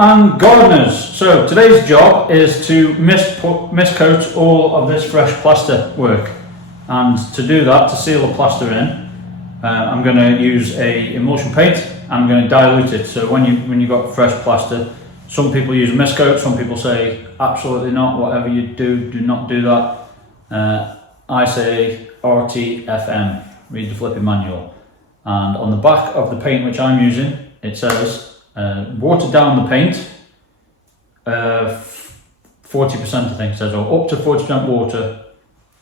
and gardeners. So today's job is to mist coat all of this fresh plaster work, and to do that, to seal the plaster in, I'm going to use a emulsion paint and I'm going to dilute it. So when you got fresh plaster, some people use mist coat, some people say absolutely not, whatever you do, do not do that. I say RTFM, read the flipping manual. And on the back of the paint which I'm using, it says water down the paint, 40% I think it says, or up to 40% water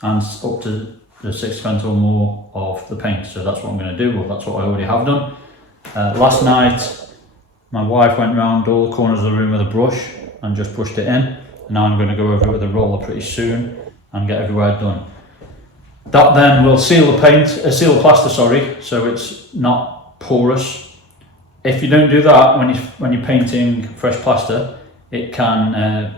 and up to the 6% or more of the paint. So that's what I'm going to do. Well, that's what I already have done. Last night my wife went round all the corners of the room with a brush and just pushed it in, and now I'm going to go over it with a roller pretty soon and get everywhere done. That then will seal the paint, seal the plaster, sorry, so it's not porous. If you don't do that when you're painting fresh plaster, it can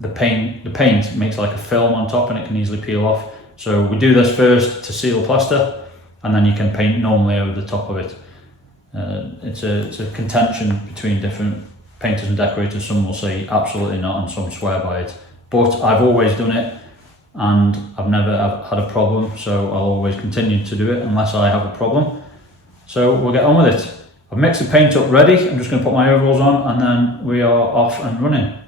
the paint makes like a film on top and it can easily peel off. So we do this first to seal plaster, and then you can paint normally over the top of it. It's a contention between different painters and decorators. Some will say absolutely not, and some swear by it. But I've always done it, and I've never had a problem. So I'll always continue to do it unless I have a problem. So we'll get on with it. I've mixed the paint up ready. I'm just going to put my overalls on, and then we are off and running.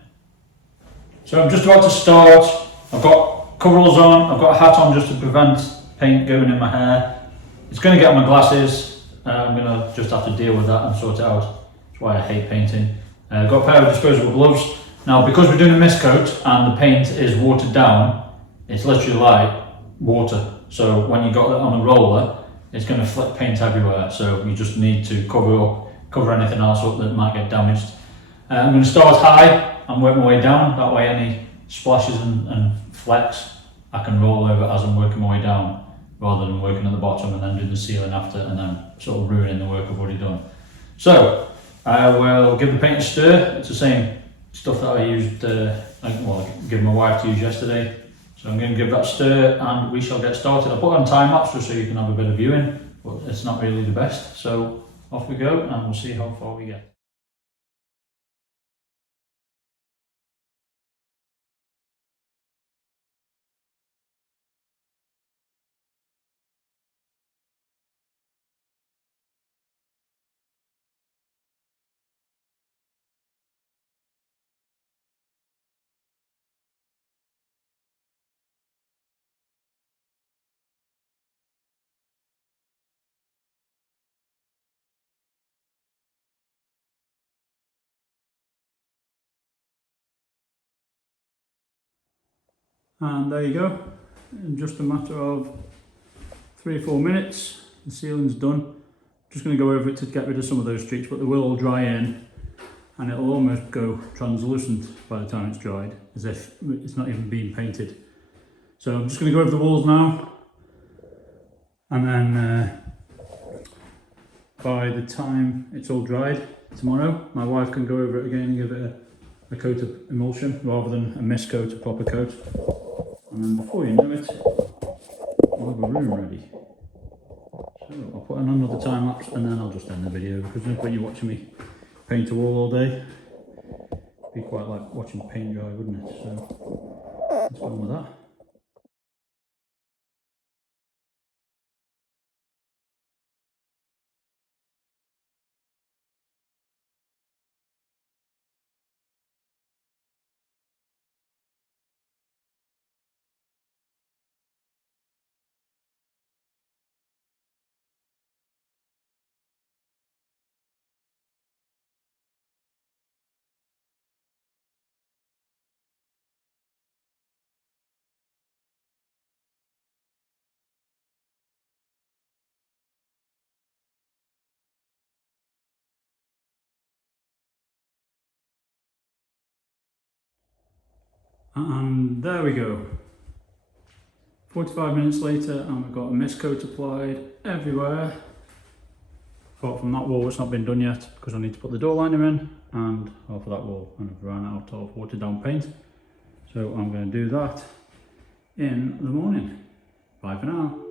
So I'm just about to start. I've got coveralls on, I've got a hat on just to prevent paint going in my hair. It's going to get on my glasses. I'm going to just have to deal with that and sort it out. That's why I hate painting. I've got a pair of disposable gloves. Now, because we're doing a mist coat and the paint is watered down, it's literally like water. So when you got it on a roller, it's going to flick paint everywhere. So you just need to cover anything else up that might get damaged. I'm going to start high and work my way down. That way any splashes and flecks I can roll over as I'm working my way down, rather than working at the bottom and then doing the sealing after and then sort of ruining the work I've already done. So I will give the paint a stir. It's the same stuff that I used, gave my wife to use yesterday. So I'm going to give that a stir and we shall get started. I'll put it on time lapse just so you can have a bit of viewing, but it's not really the best. So off we go and we'll see how far we get. And there you go, in just a matter of 3 or 4 minutes, the sealing's done. Just going to go over it to get rid of some of those streaks, but they will all dry in and it'll almost go translucent by the time it's dried, as if it's not even been painted. So I'm just going to go over the walls now, and then by the time it's all dried tomorrow, my wife can go over it again and give it a coat of emulsion rather than a mist coat, a proper coat. And then before you know it, we'll have a room ready. So I'll put on another time lapse and then I'll just end the video, because there's no point you watching me paint a wall all day. It'd be quite like watching paint dry, wouldn't it? So let's go on with that. And there we go. 45 minutes later and we've got a mist coat applied everywhere. Apart from that wall, it's not been done yet because I need to put the door liner in, and half of that wall and I've run out of watered down paint. So I'm going to do that in the morning. Bye for now.